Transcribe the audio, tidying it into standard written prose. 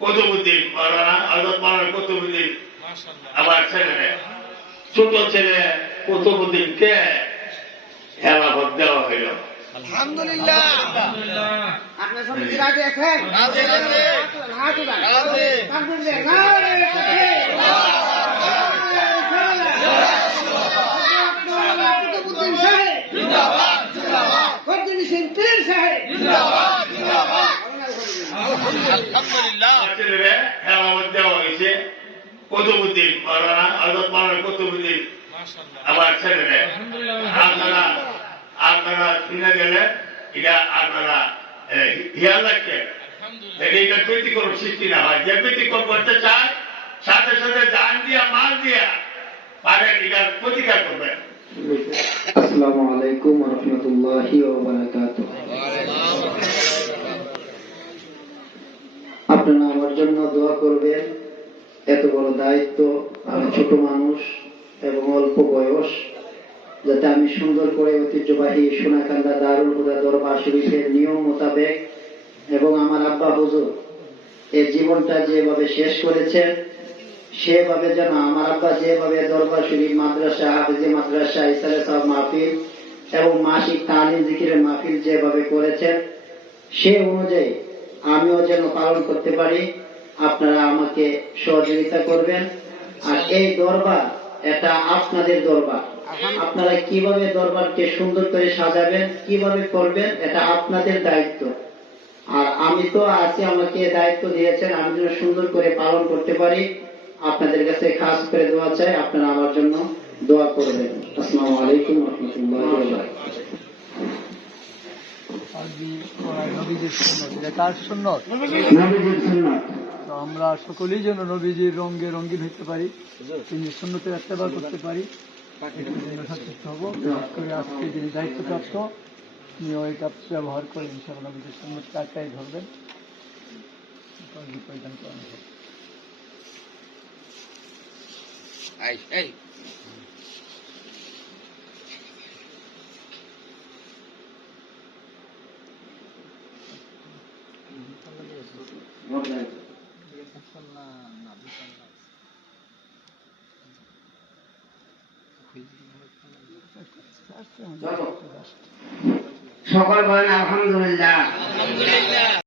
কুতুবউদ্দিন মাওলানা হযরত মাওলানা কুতুবউদ্দিন আমার ছেলে ছোট ছেলে কুতুবউদ্দিনকে খেলাফত দেওয়া হইল। আলহামদুলিল্লাহ। আপনার সব রাজি আছেন? রাজি আছি। হাত উঠান। রাজি। তাকবীর দেন। নারে তাকবীর। কুতুবউদ্দিন সাহেব জিন্দাবাদ জিন্দাবাদ। কুতুবউদ্দিন পীর সাহেব জিন্দাবাদ জিন্দাবাদ। আলহামদুলিল্লাহ। ছেলে খেলাফত দেওয়া হয়েছে কুতুবউদ্দিন মাওলানা হযরত মাওলানা কুতুবউদ্দিন আমার ছেলে। আপনারা শুনে গেলে এটা আপনারা হিয়াল রাখেন, এটা ব্যতিক্রম সৃষ্টি না হয়। যে ব্যতিক্রম করতে চায় সাথে সাথে জান দিয়া মাল দিয়া পারেন এটার প্রতিকার করবেন। আসসালামু আলাইকুম ওয়া রাহমাতুল্লাহি ওয়া বারাকাতুহু। আপনারা আমার জন্য দোয়া করবেন। এত বড় দায়িত্ব, আমি ছোট মানুষ এবং অল্প বয়স, যাতে আমি সুন্দর করে ঐতিহ্যবাহী সোনাকান্দা দারুল হুদা দরবার শরীফের নিয়ম মোতাবেক এবং আমার আব্বা হুজুর এই জীবনটা যেভাবে শেষ করেছেন সেভাবে যেন আমার আব্বা যেভাবে দরবার শরীফ মাদ্রাসা, হাফেজি মাদ্রাসা, ইসালে সাহেব মাহফিল এবং মাসিক তালিম জিকিরের মাহফিল যেভাবে করেছেন সে অনুযায়ী আমিও যেন পালন করতে পারি। আপনারা আমাকে সহযোগিতা করবেন। আর এই দরবার এটা আপনাদের দরবার। আপনারা কিভাবে দরবারকে সুন্দর করে সাজাবেন, কিভাবে করবেন, এটা আপনাদের দায়িত্ব। আর আমি তো আছি, আমাকে দায়িত্ব দিয়েছেন, আমি যেন সুন্দর করে পালন করতে পারি। আপনাদের কাছে খাস করে দোয়া চাই, আপনারা আমার জন্য দোয়া করবেন। আসসালামু আলাইকুম ওয়া রাহমাতুল্লাহি ওয়া বারাকাতুহু। নবীজির সুন্নত, এটা কার সুন্নত? নবীজির সুন্নাত। তো আমরা সকলেই যেন নবীজির রঙে রঙিন হইতে পারি, তিনি সুন্নতের ইত্তেবা করতে পারি, এটার জন্য সচেষ্ট হবো। বিশেষ করে আজকে যিনি দায়িত্বপ্রাপ্ত তিনিও এটা ব্যবহার করে ইনশাআল্লাহ নবীজির সুন্নতকে আঁকড়াই ধরবেন, পরিধান করেন। সকল বলেন আলহামদুলিল্লাহ।